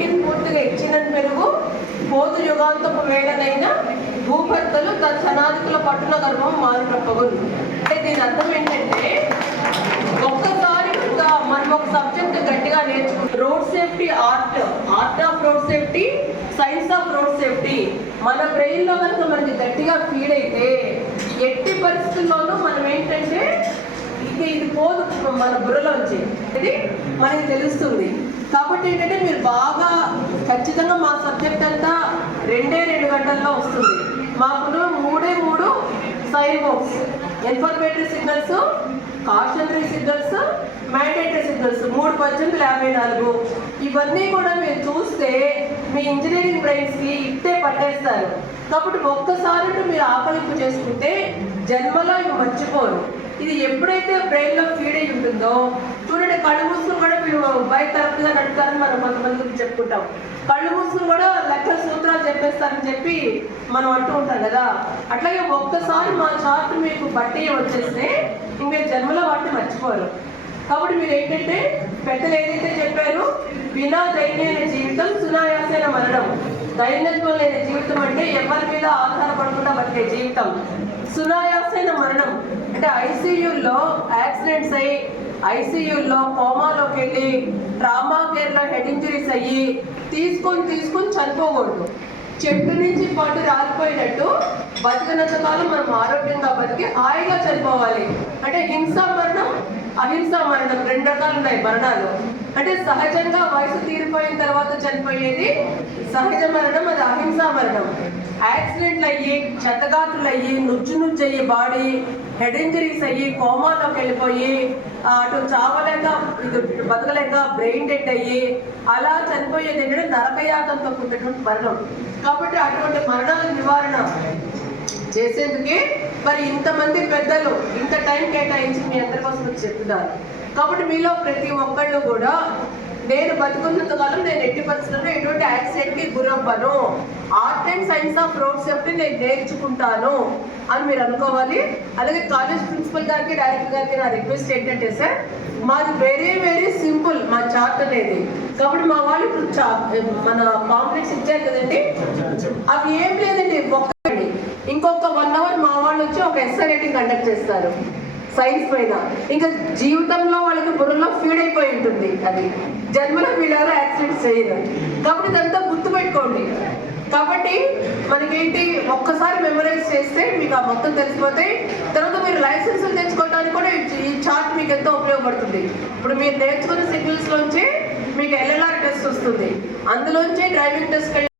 నీటిని పూర్తిగా ఇచ్చినని పెరుగు పోతు యుగాంతపు వేళనైనా భూభర్తలు తనాదికుల పట్టున గర్భం మారుటప్పగులు అంటే దీని అర్థం ఏంటంటే ఒక్కసారి మనం ఒక సబ్జెక్ట్ గట్టిగా నేర్చుకుంటాం road safety art art of road safety science of road safety మన బ్రెయిన్లో కనుక మనకి గట్టిగా ఫీడ్ అయితే ఎట్టి పరిస్థితుల్లోనూ మనం ఏంటంటే ఇది ఇది పోదు మన బుర్రలోంచి. ఇది మనకి తెలుస్తుంది. కాబట్టి ఏంటంటే మీరు బాగా ఖచ్చితంగా మా సబ్జెక్ట్ అంతా రెండే రెండు గంటల్లో వస్తుంది. మాకు మూడే మూడు sign boards. Informatory signals cautionary signals mandatory signals. మూడు పద్దెనిమిది యాభై నాలుగు. ఇవన్నీ కూడా మీరు చూస్తే మీ ఇంజనీరింగ్ బ్రెయిన్స్కి ఇట్టే పట్టేస్తారు. కాబట్టి ఒక్కసారి మీరు ఆకలింపు చేసుకుంటే జన్మలో ఇవి మర్చిపోరు. ఇది ఎప్పుడైతే బ్రెయిన్లో ఫీడ్ అయి ఉంటుందో కళ్ళు మూసుకుని కూడా బయట తరపుగా నడుపుతారని మనం కొంతమంది గురించి చెప్పుకుంటాం. కళ్ళు మూసుకుని కూడా లెక్కల సూత్రాలు చెప్పేస్తారని చెప్పి మనం అంటూ ఉంటాం కదా. అట్లాగే ఒక్కసారి మా చార్ట్ మీకు బట్టి వచ్చేస్తే ఇంకా జన్మలో వాటిని మర్చిపోరు. కాబట్టి మీరు ఏంటంటే పెద్దలు ఏదైతే చెప్పారు వినా దైన్యమైన జీవితం సునాయాసైన మరణం. దైన్యత్వం లేని జీవితం అంటే ఎవరి మీద ఆధారపడకుండా బతికే జీవితం. సునాయాసైన మరణం. అంటే ఐసీయూలో యాక్సిడెంట్స్ అయ్యి ఐసీయూలో కోమాలోకి వెళ్ళి ట్రామా కేర్లో హెడ్ ఇంజరీస్ అయ్యి తీసుకొని తీసుకొని చనిపోకూడదు. చెట్టు నుంచి పట్టు రాలిపోయినట్టు బతికినంత కాలం మనం ఆరోగ్యంగా బతికి హాయిగా చనిపోవాలి. అంటే హింసా మరణం అహింసా మరణం రెండు రకాలు ఉన్నాయి మరణాలు. అంటే సహజంగా వయసు తీరిపోయిన తర్వాత చనిపోయేది సహజ మరణం అది మరణం యాక్సిడెంట్లు అయ్యి చెత్తగాతులు అయ్యి నుజ్జు నుజ్జు అయ్యి బాడీ హెడ్ ఇంజరీస్ అయ్యి కోమాలోకి వెళ్ళిపోయి అటు చావలేక ఇది బతకలేక బ్రెయిన్ డెడ్ అయ్యి అలా చనిపోయేది ఏంటంటే నరకయాతంతో కూడినటువంటి మరణం. కాబట్టి అటువంటి మరణాల నివారణ చేసేందుకే మరి ఇంతమంది పెద్దలు ఇంత టైం కేటాయించి మీ అందరి కోసం చెప్తున్నారు. కాబట్టి మీలో ప్రతి ఒక్కళ్ళు కూడా నేను బతుకున్నంత కాలం నేను ఎట్టి పరిస్థితుల్లో ఎటువంటి యాక్సిడెంట్కి గురవ్వను. Art and science of road safety నేను నేర్చుకుంటాను అని మీరు అనుకోవాలి. అలాగే కాలేజ్ ప్రిన్సిపల్ గారికి డైరెక్టర్ గారికి నా రిక్వెస్ట్ ఏంటంటే సార్ మాది వెరీ వెరీ సింపుల్ మా చార్ట్ అనేది. కాబట్టి మా వాళ్ళు ఇప్పుడు మన కాంప్లెక్స్ ఇచ్చారు కదండి. అవి ఏం లేదండి ఒక్కటి. ఇంకొక వన్ అవర్ మా వాళ్ళు వచ్చి ఒక ఎస్ఆర్ రేటింగ్ కండక్ట్ చేస్తారు. సైన్స్ పైన ఇంకా జీవితంలో వాళ్ళకి బుర్రలో ఫీడ్ అయిపోయి ఉంటుంది అది. జన్మలో వీళ్ళెవరో యాక్సిడెంట్స్ చేయరు. కాబట్టి ఇదంతా గుర్తుపెట్టుకోండి. కాబట్టి మనకేంటి ఒక్కసారి మెమరైజ్ చేస్తే మీకు ఆ మొత్తం తెలిసిపోతే తర్వాత మీరు లైసెన్స్ తెచ్చుకోవడానికి కూడా ఈ- ఈ చార్ట్ మీకు ఎంతో ఉపయోగపడుతుంది. ఇప్పుడు మీరు నేర్చుకున్న సిగ్నల్స్ లోంచి మీకు ఎల్ఎల్ఆర్ టెస్ట్ వస్తుంది. అందులోంచి డ్రైవింగ్ టెస్ట్